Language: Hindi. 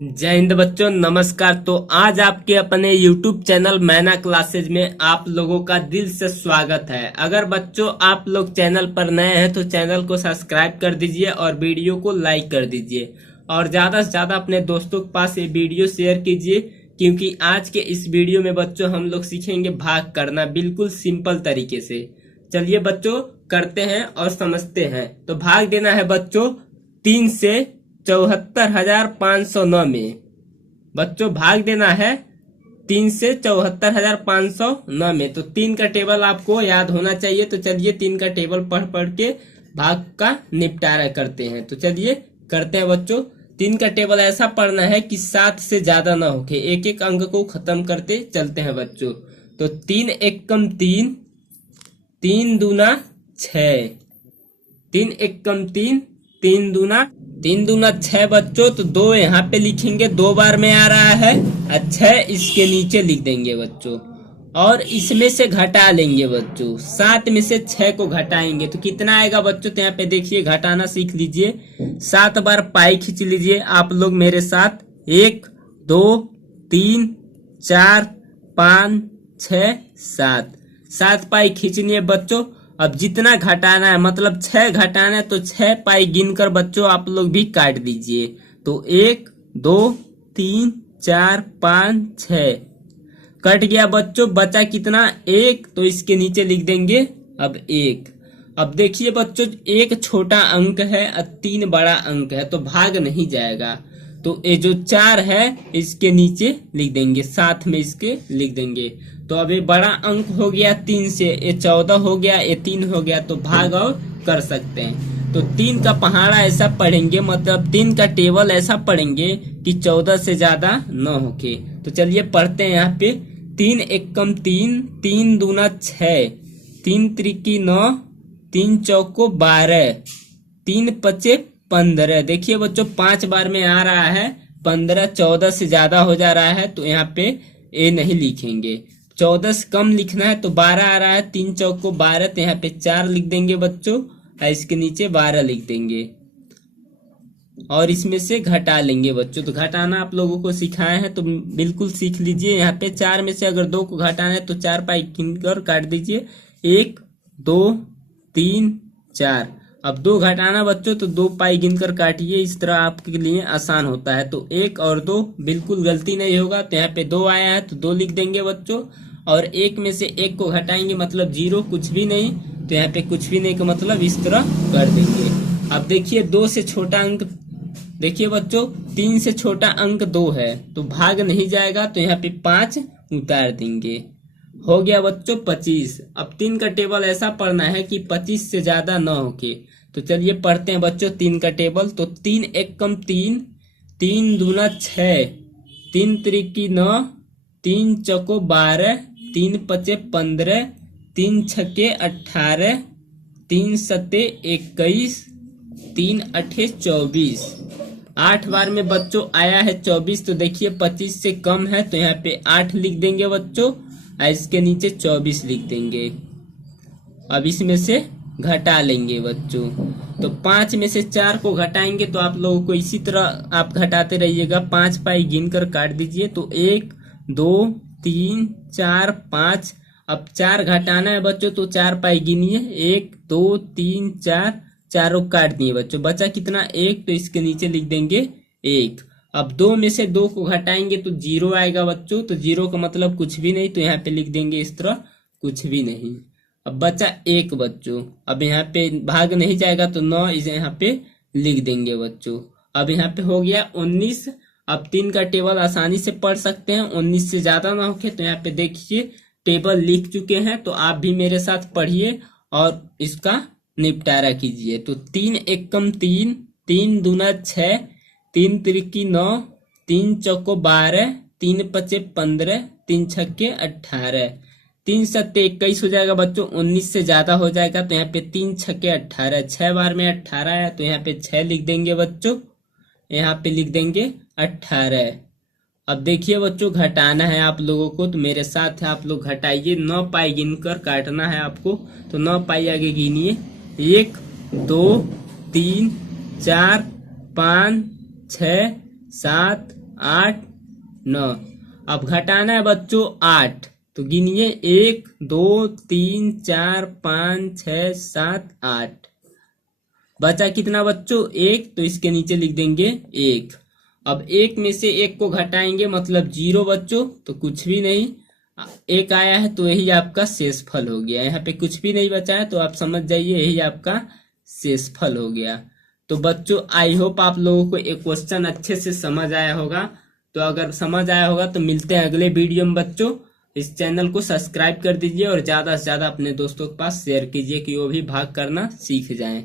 जय हिंद बच्चों, नमस्कार। तो आज आपके अपने YouTube चैनल मैना क्लासेज में आप लोगों का दिल से स्वागत है। अगर बच्चों आप लोग चैनल पर नए हैं तो चैनल को सब्सक्राइब कर दीजिए और वीडियो को लाइक कर दीजिए और ज़्यादा से ज़्यादा अपने दोस्तों के पास ये वीडियो शेयर कीजिए, क्योंकि आज के इस वीडियो में बच्चों हम लोग सीखेंगे भाग करना बिल्कुल सिंपल तरीके से। चलिए बच्चों करते हैं और समझते हैं। तो भाग देना है बच्चों 3 से 74,509 में। बच्चों भाग देना है 3 से 74,509 में। तो 3 का टेबल आपको याद होना चाहिए। तो चलिए 3 का टेबल पढ़ पढ़ के भाग का निपटारा करते हैं। तो चलिए करते हैं बच्चों। 3 का टेबल ऐसा पढ़ना है कि 7 से ज्यादा ना होके एक एक अंक को खत्म करते चलते हैं बच्चों। तो 3 एकम 3, 3 दूना 6, 3 एकम 3, 3 दूना 6 बच्चों। तो 2 यहाँ पे लिखेंगे, 2 बार में आ रहा है। 6 इसके नीचे लिख देंगे बच्चों और इसमें से घटा लेंगे बच्चों। 7 में से 6 को घटाएंगे तो कितना आएगा बच्चों। तो यहाँ पे देखिए घटाना सीख लीजिए। 7 बार पाई खींच लीजिए आप लोग मेरे साथ। 1 2 3 4 5 6 7, 7 पाई खींचनी है बच्चों। अब जितना घटाना है मतलब 6 घटाना है तो 6 पाई गिनकर बच्चों आप लोग भी काट दीजिए। तो 1 2 3 4 5 6 कट गया बच्चों। बचा कितना 1, तो इसके नीचे लिख देंगे अब 1। अब देखिए बच्चों 1 छोटा अंक है और 3 बड़ा अंक है तो भाग नहीं जाएगा। तो ये जो 4 है इसके नीचे लिख देंगे, साथ में इसके लिख देंगे। तो अब ये बड़ा अंक हो गया 3 से, ये 14 हो गया, ये 3 हो गया। तो भाग और कर सकते हैं। तो 3 का पहाड़ा ऐसा पढ़ेंगे, मतलब 3 का टेबल ऐसा पढ़ेंगे कि 14 से ज्यादा न होके। तो चलिए पढ़ते हैं यहाँ पे। 3 एकम 3, 3 दूना 6, 3 त्रिकी 9, 3 चौको 12, 3 पचे 15। देखिए बच्चों 5 बार में आ रहा है। 15 14 से ज्यादा हो जा रहा है तो यहाँ पे ए नहीं लिखेंगे। 14 से कम लिखना है तो 12 आ रहा है। 3 चौको 12, तो यहाँ पे 4 लिख देंगे बच्चों और इसके नीचे 12 लिख देंगे और इसमें से घटा लेंगे बच्चों। तो घटाना आप लोगों को सिखाए हैं तो बिल्कुल सीख लीजिए। यहाँ पे 4 में से अगर 2 को घटाना है तो 4 पाई गिनकर काट दीजिए। 1 2 3 4। अब 2 घटाना बच्चों तो 2 पाई गिनकर काटिए। इस तरह आपके लिए आसान होता है। तो 1 और 2 बिल्कुल गलती नहीं होगा। तो यहाँ पे 2 आया है तो 2 लिख देंगे बच्चों और 1 में से 1 को घटाएंगे मतलब 0, कुछ भी नहीं। तो यहाँ पे कुछ भी नहीं का मतलब इस तरह कर देंगे। अब देखिए 2 से छोटा अंक, देखिए बच्चों 3 से छोटा अंक 2 है तो भाग नहीं जाएगा। तो यहाँ पे 5 उतार देंगे। हो गया बच्चों 25। अब 3 का टेबल ऐसा पढ़ना है कि 25 से ज्यादा न होके। तो चलिए पढ़ते हैं बच्चों 3 का टेबल। तो 3 एकम 3, 3 दूना 6, 3 त्रिकी 9, 3 चौको 12, 3 पचे 15, 3 छके 18, 3 सते 21, 3 अठे 24। 8 बार में बच्चों आया है 24। तो देखिए 25 से कम है तो यहाँ पे 8 लिख देंगे बच्चों और इसके नीचे 24 लिख देंगे। अब इसमें से घटा लेंगे बच्चों। तो 5 में से 4 को घटाएंगे तो आप लोगों को इसी तरह आप घटाते रहिएगा। 5 पाई गिनकर काट दीजिए। तो 1 2 3 4 5। अब 4 घटाना है बच्चों तो 4 पाई गिनिए। 1 2 3 4, चारों काट दिए बच्चों। बचा कितना 1, तो इसके नीचे लिख देंगे 1। अब 2 में से 2 को घटाएंगे तो 0 आएगा बच्चों। तो 0 का मतलब कुछ भी नहीं। तो यहाँ पे लिख देंगे इस तरह कुछ भी नहीं। अब बचा 1 बच्चों। अब यहाँ पे भाग नहीं जाएगा तो 9 इसे यहाँ पे लिख देंगे बच्चों। अब यहाँ पे हो गया 19। अब 3 का टेबल आसानी से पढ़ सकते हैं, 19 से ज्यादा ना होके। तो यहाँ पे देखिए टेबल लिख चुके हैं तो आप भी मेरे साथ पढ़िए और इसका निपटारा कीजिए। तो 3 एकम 3, 3 दूना 6, 3 त्रिकी 9, 3 चौको 12, 3 पचे 15, 3 छक्के 18, 3 सत्ते 21 हो जाएगा बच्चों। 19 से ज्यादा हो जाएगा तो यहाँ पे 3 छक्के 18, 6 बार में 18 है तो यहाँ पे 6 लिख देंगे बच्चों। यहाँ पे लिख देंगे 18। अब देखिए बच्चों घटाना है आप लोगों को तो मेरे साथ है, आप लोग घटाइए। 9 पाई गिनकर काटना है आपको। तो 9 पाई आगे गिनिए। 1 2 3 4 5 6 7 8 9। अब घटाना है बच्चों 8, तो गिनिए 1 2 3 4 5 6 7 8। बचा कितना बच्चों 1, तो इसके नीचे लिख देंगे 1। अब 1 में से 1 को घटाएंगे मतलब 0 बच्चों, तो कुछ भी नहीं। 1 आया है तो यही आपका शेष फल हो गया। यहाँ पे कुछ भी नहीं बचा है तो आप समझ जाइए यही आपका शेष फल हो गया। तो बच्चों आई होप आप लोगों को एक क्वेश्चन अच्छे से समझ आया होगा। तो अगर समझ आया होगा तो मिलते हैं अगले वीडियो में बच्चों। इस चैनल को सब्सक्राइब कर दीजिए और ज्यादा से ज्यादा अपने दोस्तों के पास शेयर कीजिए कि वो भी भाग करना सीख जाएं।